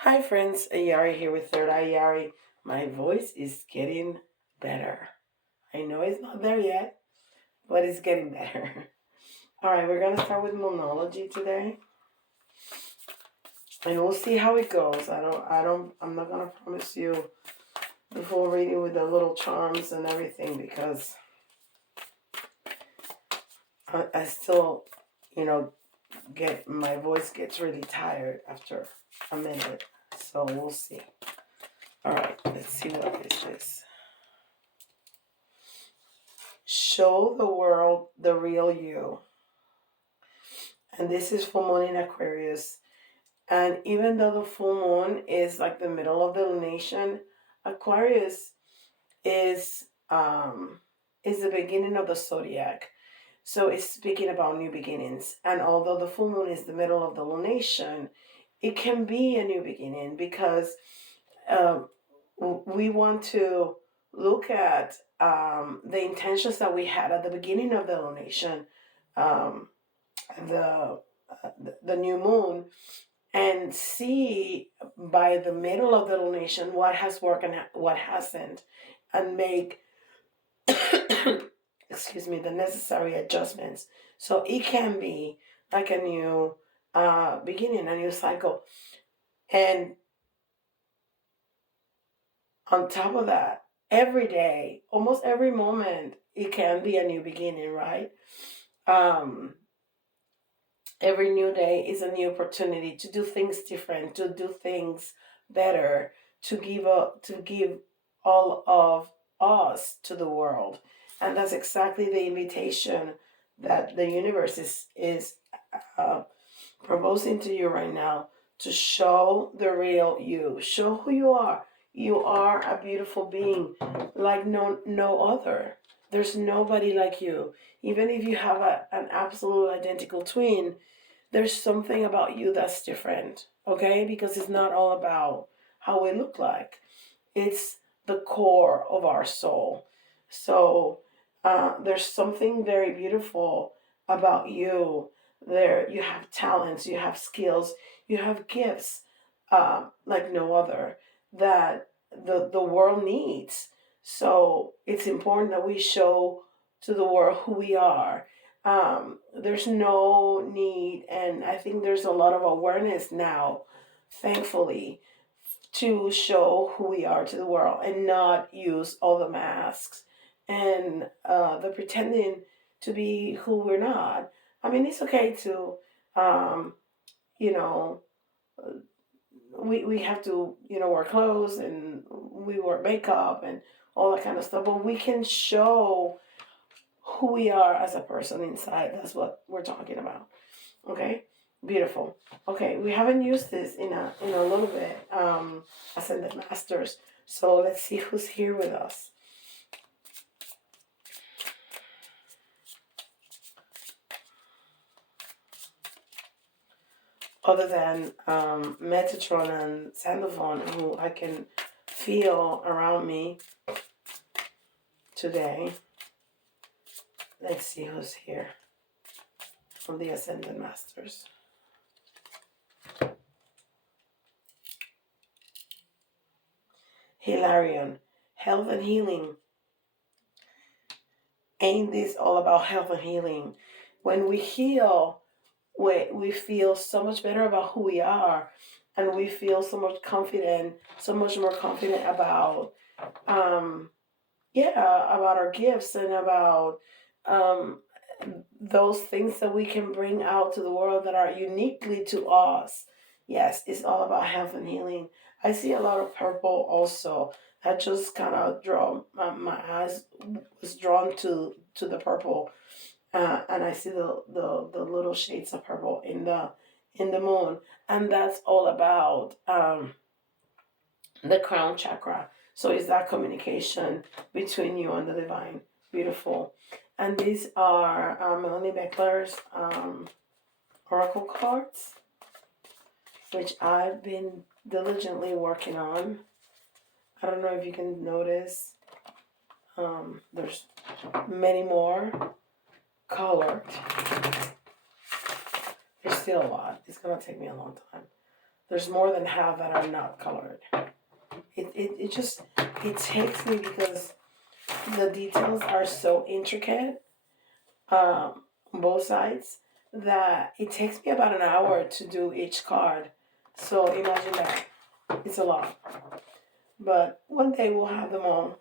Hi friends, Yari here with Third Eye Yari. My voice is getting better. I know it's not there yet, but it's getting better. Alright, we're gonna start with Moonology today. And we'll see how it goes. I'm not gonna promise you the full reading with the little charms and everything because I still, you know, my voice gets really tired after a minute. So we'll see. Alright, let's see what this is. Show the world the real you. And this is full moon in Aquarius. And even though the full moon is like the middle of the lunation, Aquarius is the beginning of the zodiac. So it's speaking about new beginnings. And although the full moon is the middle of the lunation, it can be a new beginning because um, we want to look at the intentions that we had at the beginning of the lunation, um, the the new moon, and see by the middle of the lunation what has worked and what hasn't, and make excuse me, the necessary adjustments. So it can be like a new beginning, a new cycle, and on top of that, every day, almost every moment, it can be a new beginning, right? Um, every new day is a new opportunity to do things different, to do things better, to give all of us to the world, and that's exactly the invitation that the universe is uh, proposing to you right now, to show the real you. Show who you are. You are a beautiful being like no other. There's nobody like you. Even if you have an absolute identical twin, there's something about you that's different, okay? Because it's not all about how we look like. It's the core of our soul. So there's something very beautiful about you. There, you have talents, you have skills, you have gifts like no other that the world needs. So it's important that we show to the world who we are. There's no need, and I think there's a lot of awareness now, thankfully, to show who we are to the world and not use all the masks and the pretending to be who we're not. I mean, it's okay to, um, you know, we have to, wear clothes and we wear makeup and all that kind of stuff, but we can show who we are as a person inside. That's what we're talking about. Okay, beautiful. Okay, we haven't used this in a little bit. Ascended Masters. So let's see who's here with us. Other than Metatron and Sandophone, who I can feel around me today. Let's see who's here from the Ascended Masters. Hilarion, health and healing. Ain't this all about health and healing? When we heal, we feel so much better about who we are, and we feel so much more confident about about our gifts and about um, those things that we can bring out to the world that are uniquely to us. Yes, it's all about health and healing. I see a lot of purple also. That just kind of draw my eyes was drawn to the purple, and I see the little shades of purple in the moon, and that's all about the crown chakra. So it's that communication between you and the divine. Beautiful. And these are Melanie Beckler's oracle cards, which I've been diligently working on. I don't know if you can notice. There's many more colored. There's still a lot. It's going to take me a long time. There's more than half that are not colored. It just, it takes me because the details are so intricate, on both sides, that it takes me about an hour to do each card. So imagine that. It's a lot. But one day we'll have them all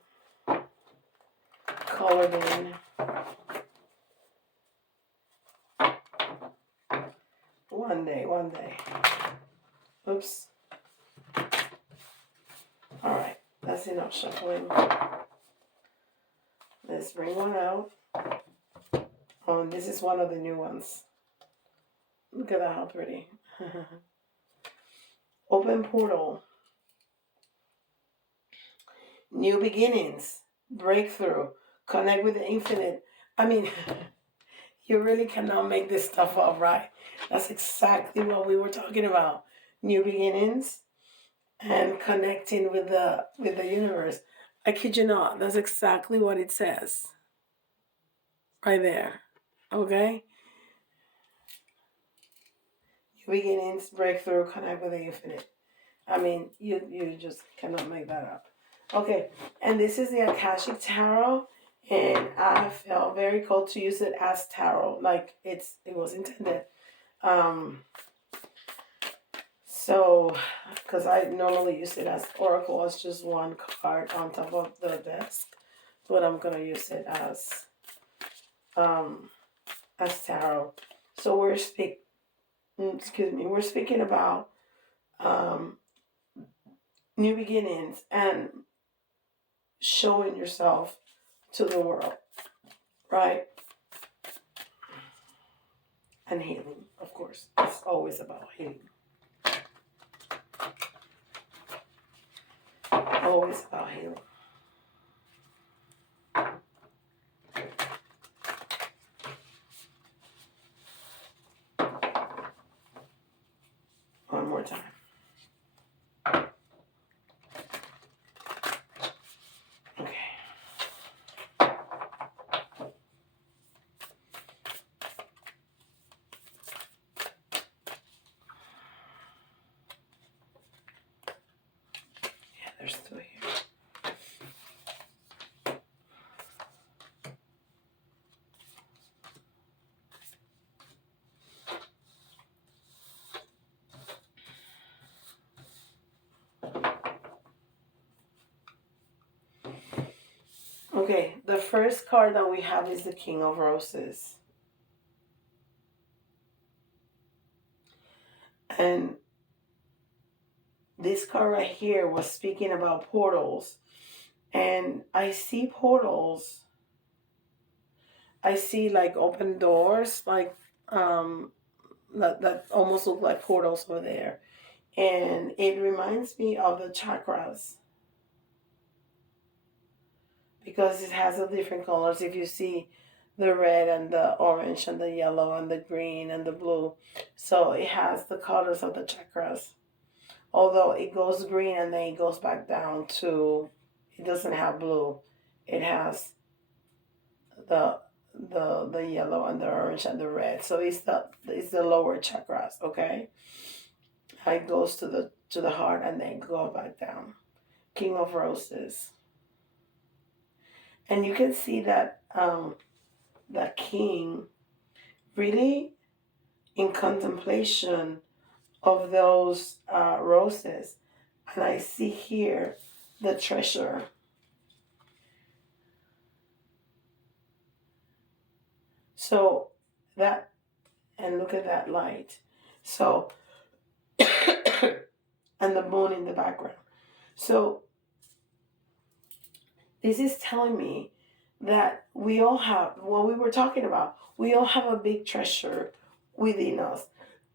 colored in. One day, one day. Oops. Alright, that's enough shuffling. Let's bring one out. Oh, and this is one of the new ones. Look at that, how pretty. Open portal. New beginnings. Breakthrough. Connect with the infinite. I mean, you really cannot make this stuff up, right? That's exactly what we were talking about. New beginnings and connecting with the universe. I kid you not, that's exactly what it says. Right there. Okay? New beginnings, breakthrough, connect with the infinite. I mean, you just cannot make that up. Okay, and this is the Akashic Tarot, and I felt very called to use it as tarot, like it was intended. So, because I normally use it as oracle, as just one card on top of the desk, but I'm gonna use it as tarot. So we're speaking about new beginnings and showing yourself to the world, right? And healing, of course. It's always about healing. Always about healing. One more time. Okay. Yeah, there's two here. Okay, the first card that we have is the King of Roses. And this card right here was speaking about portals. And I see portals. I see like open doors, like that almost look like portals over there. And it reminds me of the chakras, because it has the different colors. If you see the red and the orange and the yellow and the green and the blue, so it has the colors of the chakras. Although it goes green and then it goes back down to, it doesn't have blue. It has the yellow and the orange and the red. So it's the lower chakras, okay? It goes to the heart and then go back down. King of Roses. And you can see that that king really in contemplation of those roses. And I see here the treasure. So that, and look at that light. So, and the moon in the background. So this is telling me that we all have, what we were talking about, we all have a big treasure within us.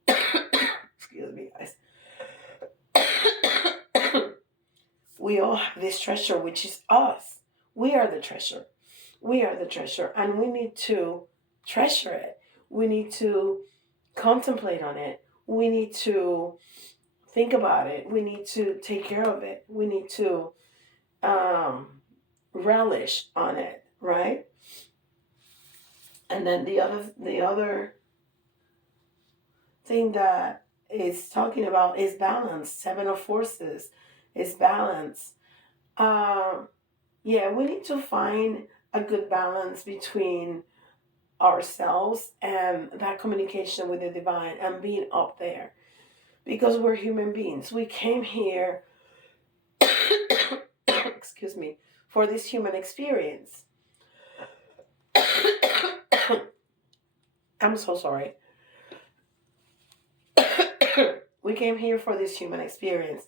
Excuse me, guys. We all have this treasure, which is us. We are the treasure. We are the treasure, and we need to treasure it. We need to contemplate on it. We need to think about it. We need to take care of it. We need to relish on it, right? And then the other thing that is talking about is balance. Seven of Forces is balance. Um, yeah, we need to find a good balance between ourselves and that communication with the divine and being up there, because we're human beings. We came here, excuse me, for this human experience. I'm so sorry. We came here for this human experience.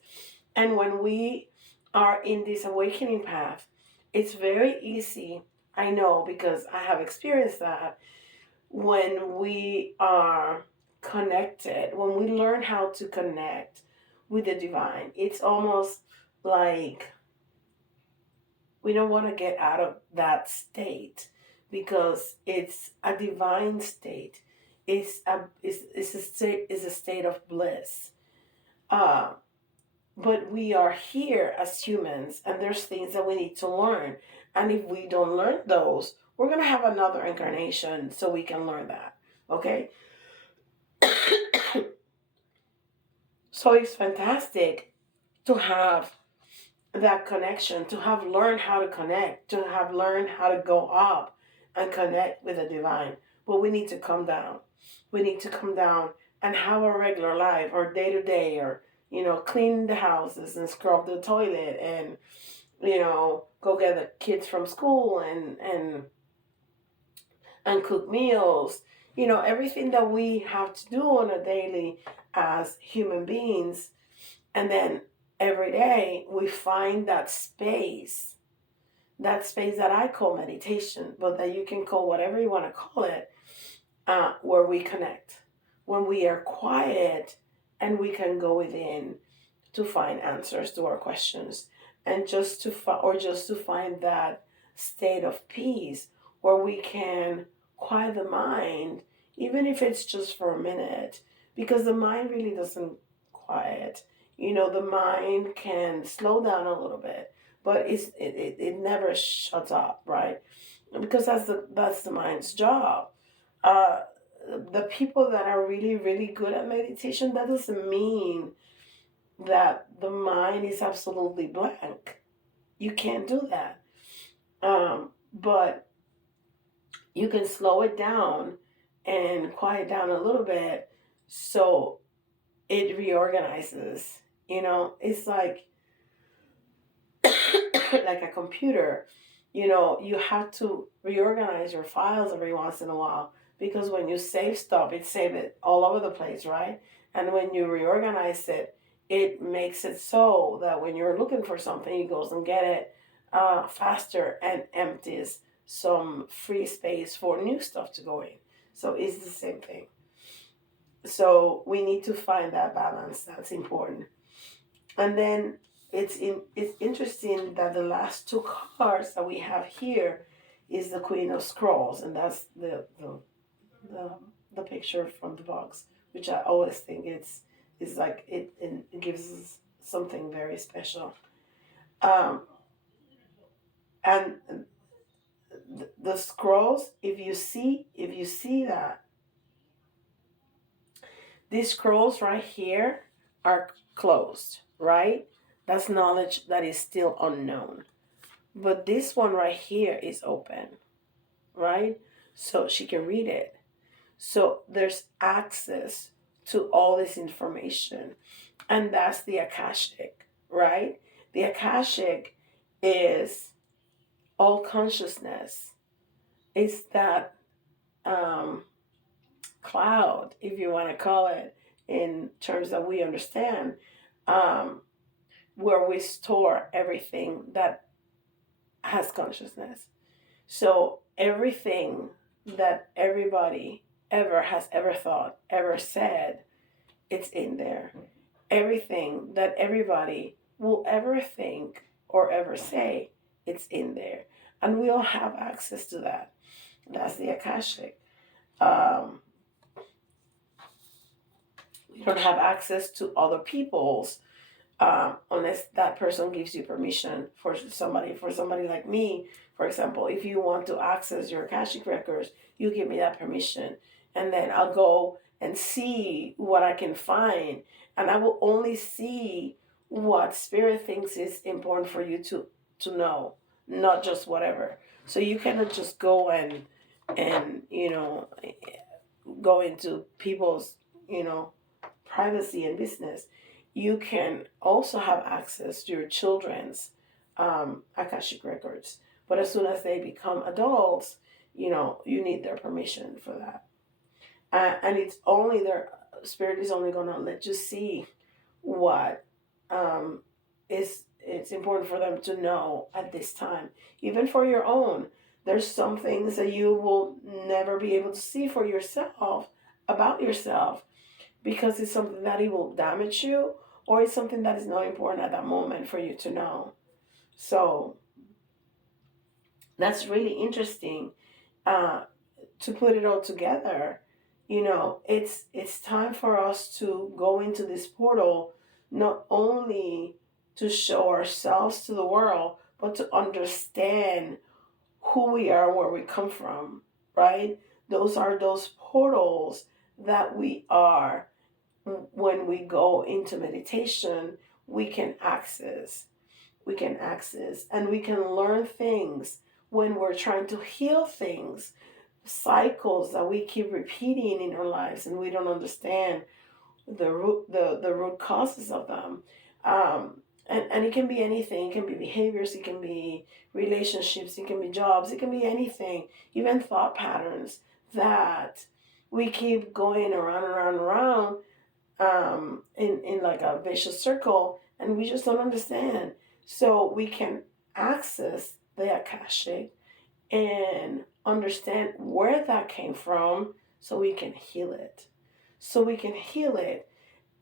And when we are in this awakening path, it's very easy. I know because I have experienced that. When we are connected, when we learn how to connect with the divine, it's almost like we don't want to get out of that state, because it's a divine state. It's a state of bliss. Uh, but we are here as humans, and there's things that we need to learn. And if we don't learn those, we're going to have another incarnation so we can learn that. Okay? So it's fantastic to have that connection, to have learned how to connect, to have learned how to go up and connect with the divine. But we need to come down. We need to come down and have a regular life, or day to day, or clean the houses and scrub the toilet, and go get the kids from school, and cook meals. Everything that we have to do on a daily as human beings. And then every day we find that space that I call meditation, but that you can call whatever you want to call it, where we connect. When we are quiet and we can go within to find answers to our questions, and just to find that state of peace where we can quiet the mind, even if it's just for a minute, because the mind really doesn't quiet. The mind can slow down a little bit, but it never shuts up, right? Because that's the mind's job. uh the people that are really really good at meditation, that doesn't mean that the mind is absolutely blank. You can't do that. But you can slow it down and quiet down a little bit, so it reorganizes. It's like like a computer. You have to reorganize your files every once in a while, because when you save stuff, it saves it all over the place, right? And when you reorganize it, it makes it so that when you're looking for something, it goes and get it faster, and empties some free space for new stuff to go in. So it's the same thing. So we need to find that balance. That's important. And then it's interesting that the last two cards that we have here is the Queen of Scrolls, and that's the, the picture from the box, which I always think it's like it gives us something very special. Um, and the scrolls, if you see that, these scrolls right here are closed, right? That's knowledge that is still unknown. But this one right here is open, right? So she can read it. So there's access to all this information. And that's the Akashic, right? The Akashic is all consciousness. It's that um, cloud, if you want to call it, in terms that we understand, um, where we store everything that has consciousness. So everything that everybody ever thought, ever said, it's in there. Everything that everybody will ever think or ever say, it's in there. And we all have access to that. That's the Akashic. Um, we don't have access to other people's, unless that person gives you permission. For somebody like me, for example, if you want to access your Akashic records, you give me that permission, and then I'll go and see what I can find. And I will only see what spirit thinks is important for you to know, not just whatever. So you cannot just go and go into people's privacy and business. You can also have access to your children's Akashic records. But as soon as they become adults, you need their permission for that. And it's only their spirit is only going to let you see what is it's important for them to know at this time. Even for your own, there's some things that you will never be able to see for yourself about yourself because it's something that it will damage you, or it's something that is not important at that moment for you to know. So that's really interesting uh, to put it all together. It's time for us to go into this portal, not only to show ourselves to the world, but to understand who we are, where we come from, right? Those are those portals that we are. When we go into meditation, we can access. We can access and we can learn things when we're trying to heal things, cycles that we keep repeating in our lives and we don't understand the root causes of them. And it can be anything. It can be behaviors, it can be relationships, it can be jobs, it can be anything, even thought patterns that we keep going around and around and around, in like a vicious circle, and we just don't understand. So we can access the Akashic and understand where that came from so we can heal it. So we can heal it.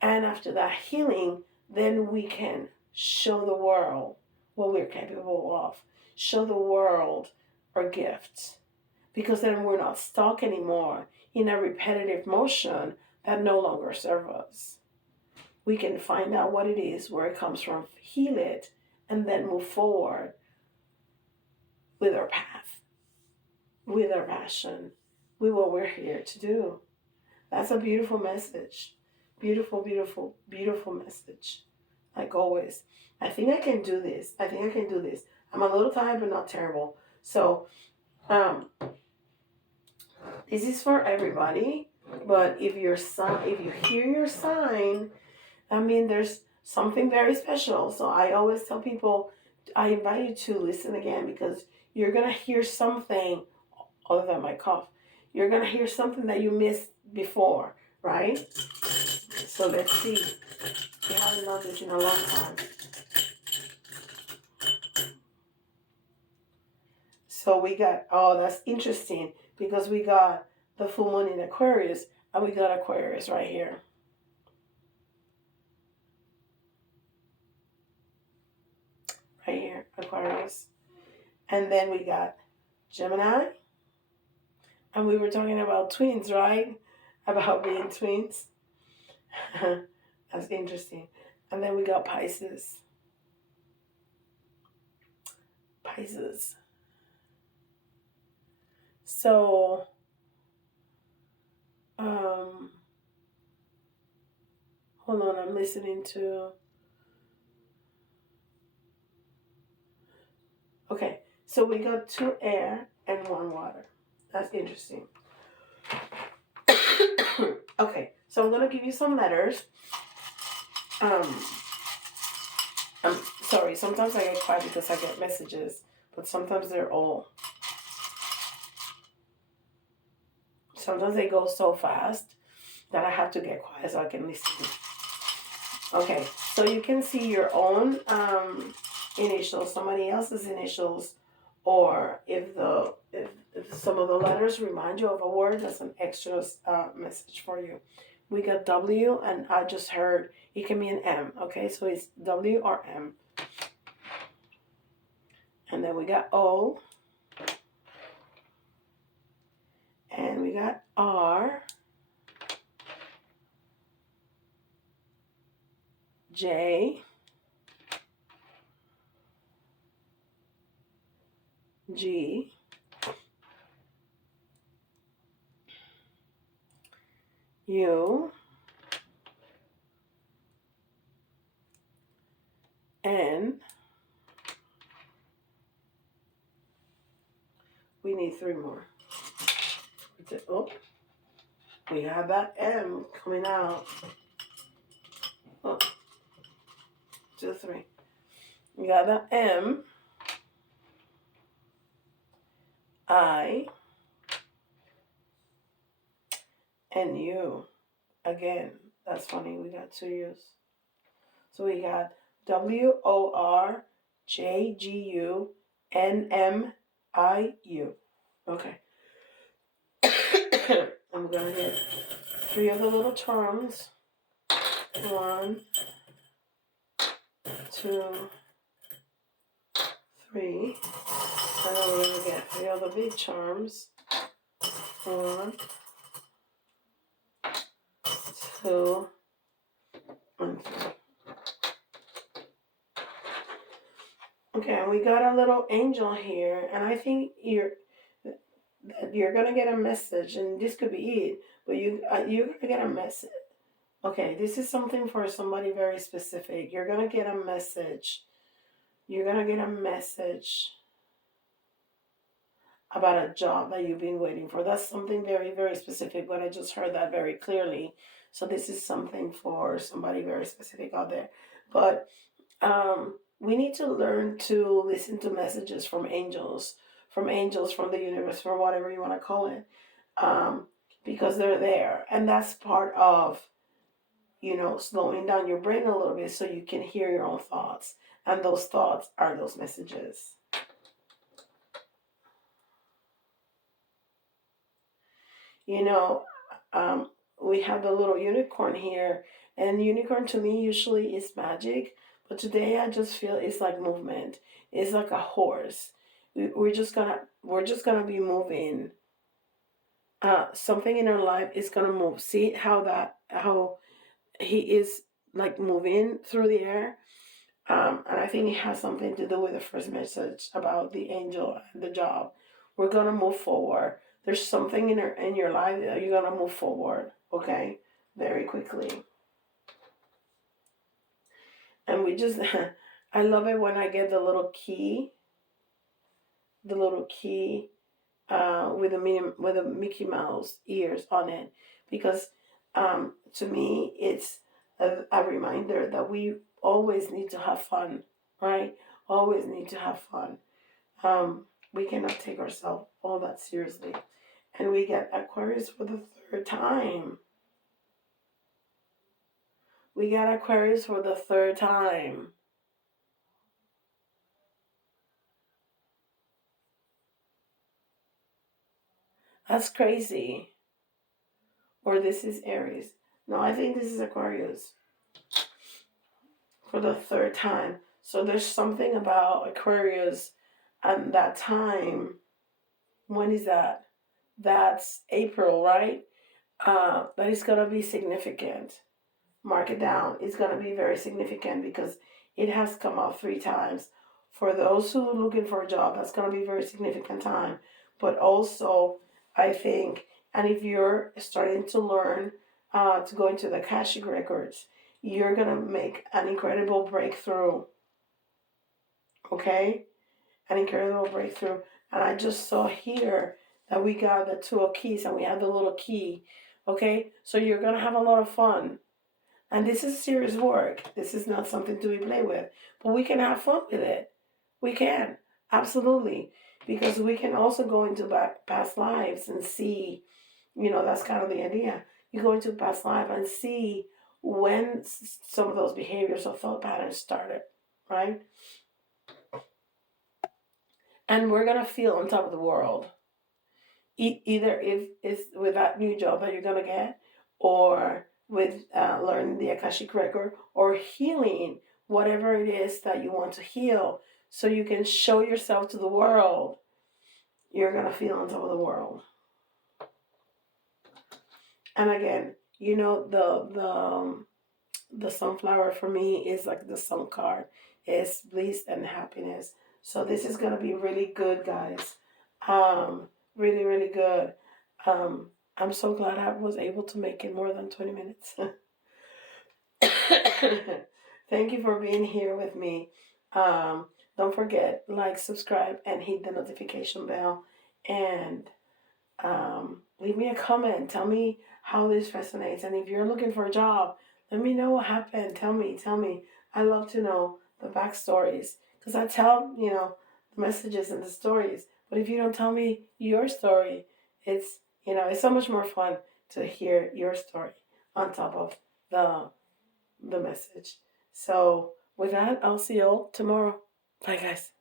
And after that healing, then we can show the world what we're capable of, show the world our gifts. Because then we're not stuck anymore in a repetitive motion that no longer serves us. We can find out what it is, where it comes from, heal it, and then move forward with our path, with our passion, with what we're here to do. That's a beautiful message. Beautiful, beautiful, beautiful message. Like always. I think I can do this. I think I can do this. I'm a little tired, but not terrible. So, this is for everybody. But if you hear your sign, I mean, there's something very special. So I always tell people, I invite you to listen again because you're going to hear something, other than my cough, you're going to hear something that you missed before, right? So let's see. We haven't done this in a long time. So we got, oh, that's interesting because we got the full moon in Aquarius and we got Aquarius right here. Right here, Aquarius. And then we got Gemini. And we were talking about twins, right? About being twins. That's interesting. And then we got Pisces. Pisces. So, hold on, I'm listening to. Okay, so we got 2 air and 1 water. That's interesting. Okay, so I'm gonna give you some letters. I'm sorry, sometimes I get quiet because I get messages, but sometimes they're all. Sometimes they go so fast that I have to get quiet so I can listen. Okay, so you can see your own initials, somebody else's initials, or if some of the letters remind you of a word, that's an extra message for you. We got W, and I just heard it can be an M. Okay, so it's W or M. And then we got O. And we got R. J. G. you, and we need 3 more. Oh, we have that M coming out. Oh, 2, 3. We got the M, I, and U. Again, that's funny. We got 2 U's. So we got WORJGUNMIU. Okay. I'm going to get 3 of the little terms. 1, 2, 3. And then we're going to get 3 of the big charms. 1, 2, and 3. Okay, and we got a little angel here, and I think you're gonna get a message, and this could be it, but you're gonna get a message. Okay, this is something for somebody very specific. You're gonna get a message. You're gonna get a message about a job that you've been waiting for. That's something very, very specific, but I just heard that very clearly. So this is something for somebody very specific out there. But we need to learn to listen to messages from angels, from the universe, from whatever you want to call it, because they're there. And that's part of, slowing down your brain a little bit so you can hear your own thoughts. And those thoughts are those messages. We have the little unicorn here, and unicorn to me usually is magic, but today I just feel it's like movement. It's like a horse. We're just gonna be moving. Something in our life is gonna move. See how he is like moving through the air. And I think it has something to do with the first message about the angel and the job. We're gonna move forward. There's something in your life that you're gonna move forward, okay, very quickly. And we just, I love it when I get the little key, with a Mickey Mouse ears on it, because to me it's a reminder that we always need to have fun, right? Always need to have fun. We cannot take ourselves all that seriously. And we get Aquarius for the 3rd time. We got Aquarius for the 3rd time. That's crazy. Or this is Aries. No, I think this is Aquarius for the 3rd time. So there's something about Aquarius and that time. When is that? That's April, right? But it's going to be significant. Mark it down. It's going to be very significant because it has come up 3 times. For those who are looking for a job, that's going to be a very significant time. But also, I think, and if you're starting to learn to go into the Akashic records, you're going to make an incredible breakthrough. Okay? An incredible breakthrough. And I just saw here that we got the 2 of keys and we have the little key. Okay? So you're going to have a lot of fun. And this is serious work. This is not something to be played with. But we can have fun with it. We can. Absolutely. Because we can also go into past lives and see, that's kind of the idea. You go into past life and see when some of those behaviors or thought patterns started, right? And we're going to feel on top of the world. Either if it's with that new job that you're going to get, or with learning the Akashic record, or healing whatever it is that you want to heal so you can show yourself to the world. You're going to feel on top of the world. And again, the sunflower for me is like the sun card. It's bliss and happiness. So this is going to be really good, guys. Really, really good. I'm so glad I was able to make it more than 20 minutes. Thank you for being here with me. Um, don't forget, like, subscribe, and hit the notification bell. And leave me a comment. Tell me how this resonates. And if you're looking for a job, let me know what happened. Tell me, tell me. I love to know the backstories because I tell, the messages and the stories. But if you don't tell me your story, it's, it's so much more fun to hear your story on top of the the message. So with that, I'll see you all tomorrow. Bye, guys.